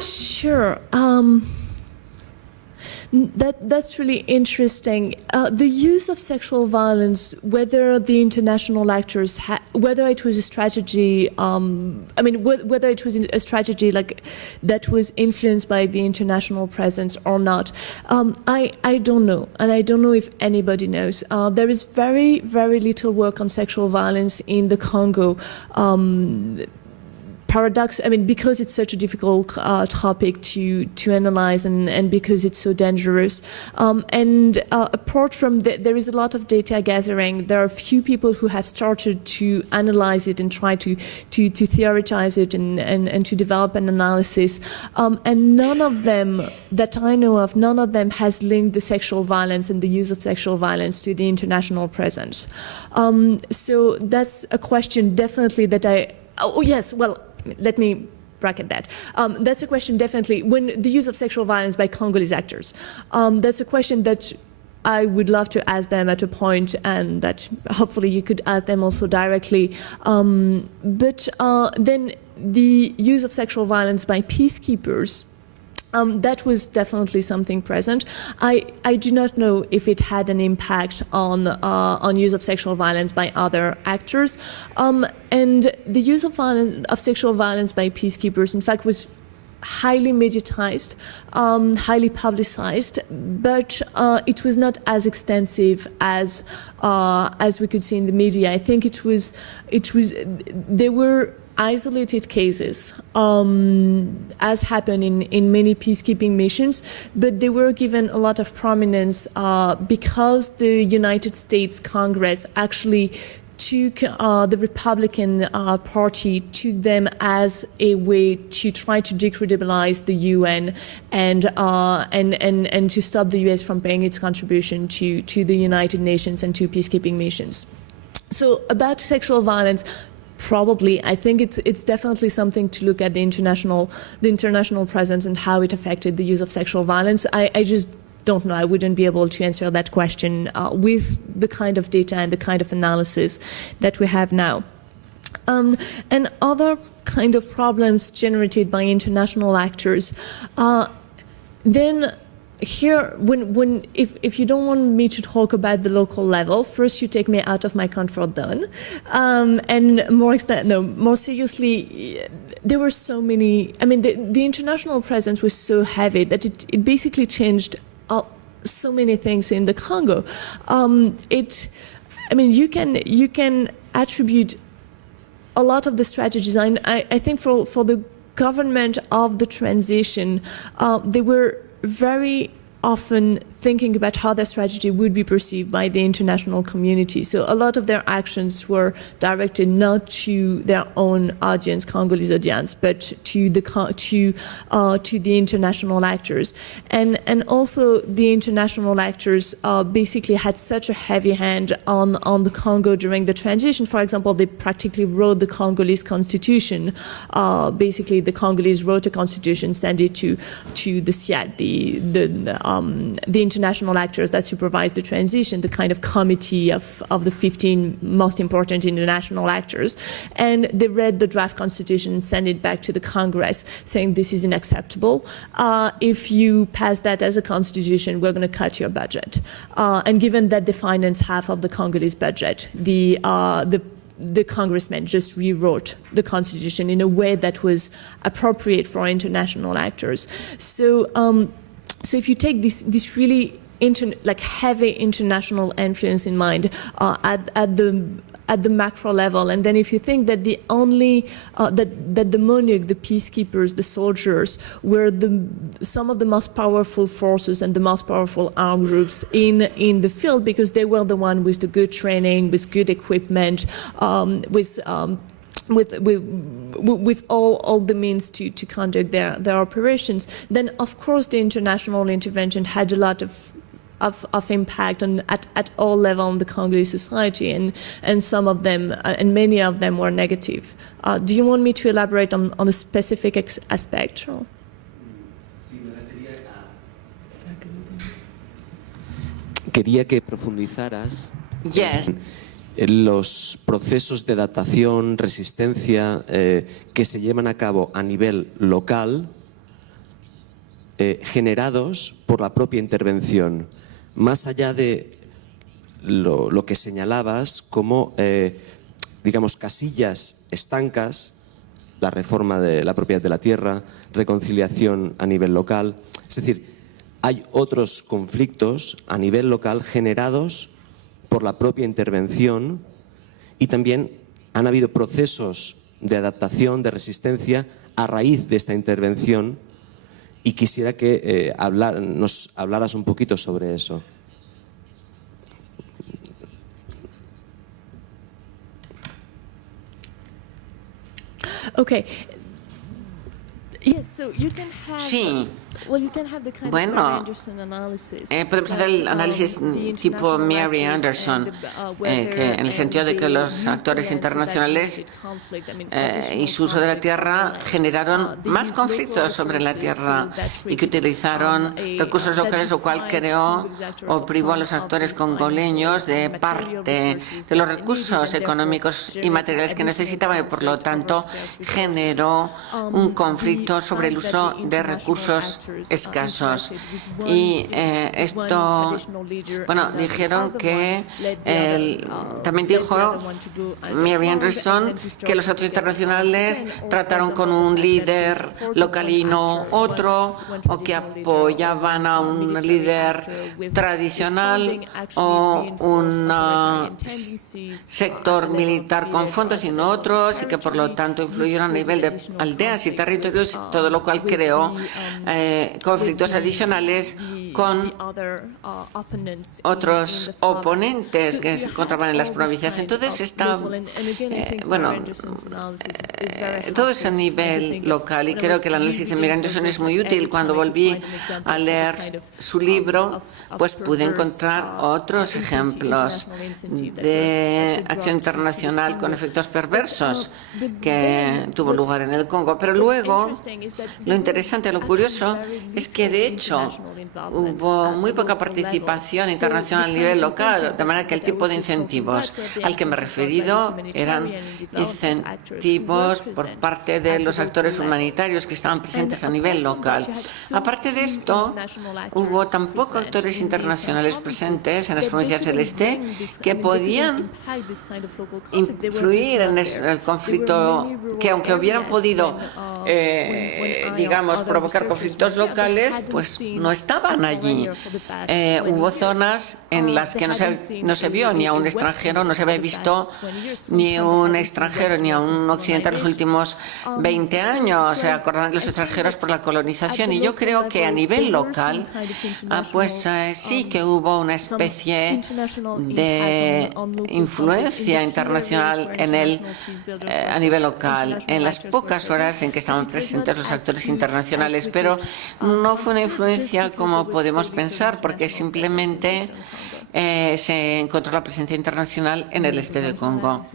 Sure. That's really interesting. The use of sexual violence, whether the international actors, whether it was a strategy, whether it was a strategy like that was influenced by the international presence or not, I don't know, and I don't know if anybody knows. There is very, very little work on sexual violence in the Congo. Because it's such a difficult topic to analyze and because it's so dangerous. Apart from that, there is a lot of data gathering. There are a few people who have started to analyze it and try to theorize it and to develop an analysis. And none of them that I know of, none of them has linked the sexual violence and the use of sexual violence to the international presence. So that's a question definitely that let me bracket that. That's a question definitely, when the use of sexual violence by Congolese actors. That's a question that I would love to ask them at a point, and that hopefully you could ask them also directly. But then the use of sexual violence by peacekeepers, that was definitely something present. I do not know if it had an impact on use of sexual violence by other actors. And the use of sexual violence by peacekeepers, in fact, was highly mediatized, highly publicized, but it was not as extensive as we could see in the media. I think there were isolated cases, as happened in many peacekeeping missions, but they were given a lot of prominence because the United States Congress actually took the Republican Party, took them as a way to try to decredibilize the UN and to stop the US from paying its contribution to the United Nations and to peacekeeping missions. So about sexual violence, probably, I think it's definitely something to look at the international presence and how it affected the use of sexual violence. I just don't know. I wouldn't be able to answer that question with the kind of data and the kind of analysis that we have now. And other kind of problems generated by international actors, then here, if you don't want me to talk about the local level, first you take me out of my comfort zone, and more seriously, there were so many. I mean, the international presence was so heavy that it basically changed so many things in the Congo. You can attribute a lot of the strategies. I think for the government of the transition, they were very often thinking about how their strategy would be perceived by the international community. So a lot of their actions were directed not to their own audience, Congolese audience, but to the international actors. And also the international actors basically had such a heavy hand on the Congo during the transition. For example, they practically wrote the Congolese constitution. Basically, the Congolese wrote a constitution, sent it to the SIAD, the international actors that supervise the transition, the kind of committee of the 15 most important international actors. And they read the draft constitution and sent it back to the Congress saying this is unacceptable. If you pass that as a constitution, we're going to cut your budget. And given that they finance half of the Congolese budget, the congressman just rewrote the constitution in a way that was appropriate for international actors. So if you take this really heavy international influence in mind at the macro level, and then if you think that the only that the MONUC, the peacekeepers, the soldiers were some of the most powerful forces and the most powerful armed groups in the field, because they were the one with the good training, with good equipment, with all the means to conduct their operations, then of course the international intervention had a lot of impact at all levels in the Congolese society, and some of them and many of them were negative. Do you want me to elaborate on a specific aspect? Or? Quería que profundizaras. Yes. Los procesos de datación, resistencia que se llevan a cabo a nivel local generados por la propia intervención, más allá de lo que señalabas como, digamos, casillas estancas, la reforma de la propiedad de la tierra, reconciliación a nivel local. Es decir, hay otros conflictos a nivel local generados por la propia intervención y también han habido procesos de adaptación, de resistencia a raíz de esta intervención, y quisiera que nos hablaras un poquito sobre eso. Okay. Yes, so you can have, Sí. well, you can have the kind Bueno, of Mary Anderson analysis. podemos hacer el análisis tipo Mary Anderson, que en el sentido de que los actores internacionales y su uso de la tierra generaron más conflictos sobre la tierra y que utilizaron recursos locales, lo cual creó o privó a los actores congoleños de parte de los recursos económicos y materiales que necesitaban, y por lo tanto generó un conflicto sobre el uso de recursos escasos. Y esto, bueno, dijeron que también dijo Mary Anderson que los actores internacionales trataron con un líder local y no otro, o que apoyaban a un líder tradicional o un sector militar con fondos y no otros, y que por lo tanto influyeron a nivel de aldeas y territorios, todo lo cual creó conflictos adicionales con otros oponentes que se encontraban en las provincias. Entonces está, todo es a nivel local, y creo que el análisis de Mary Anderson es muy útil. Cuando volví a leer su libro, pues pude encontrar otros ejemplos de acción internacional con efectos perversos que tuvo lugar en el Congo. Pero luego, lo interesante, lo curioso, es que de hecho hubo muy poca participación internacional a nivel local, de manera que el tipo de incentivos al que me he referido eran incentivos por parte de los actores humanitarios que estaban presentes a nivel local. Aparte de esto, hubo tampoco actores internacionales presentes en las provincias del este que podían influir en el conflicto, que aunque hubieran podido, digamos, provocar conflictos locales, pues no estaban allí. Hubo zonas en las que no se vio ni a un extranjero, no se había visto ni un extranjero ni a un occidental en los últimos 20 años. Se acordaban de los extranjeros por la colonización, y yo creo que a nivel local, pues sí que hubo una especie de influencia internacional a nivel local, en las pocas horas en que estaban presentes los actores internacionales, pero no fue una influencia como podemos pensar, porque simplemente se encontró la presencia internacional en el este de Congo.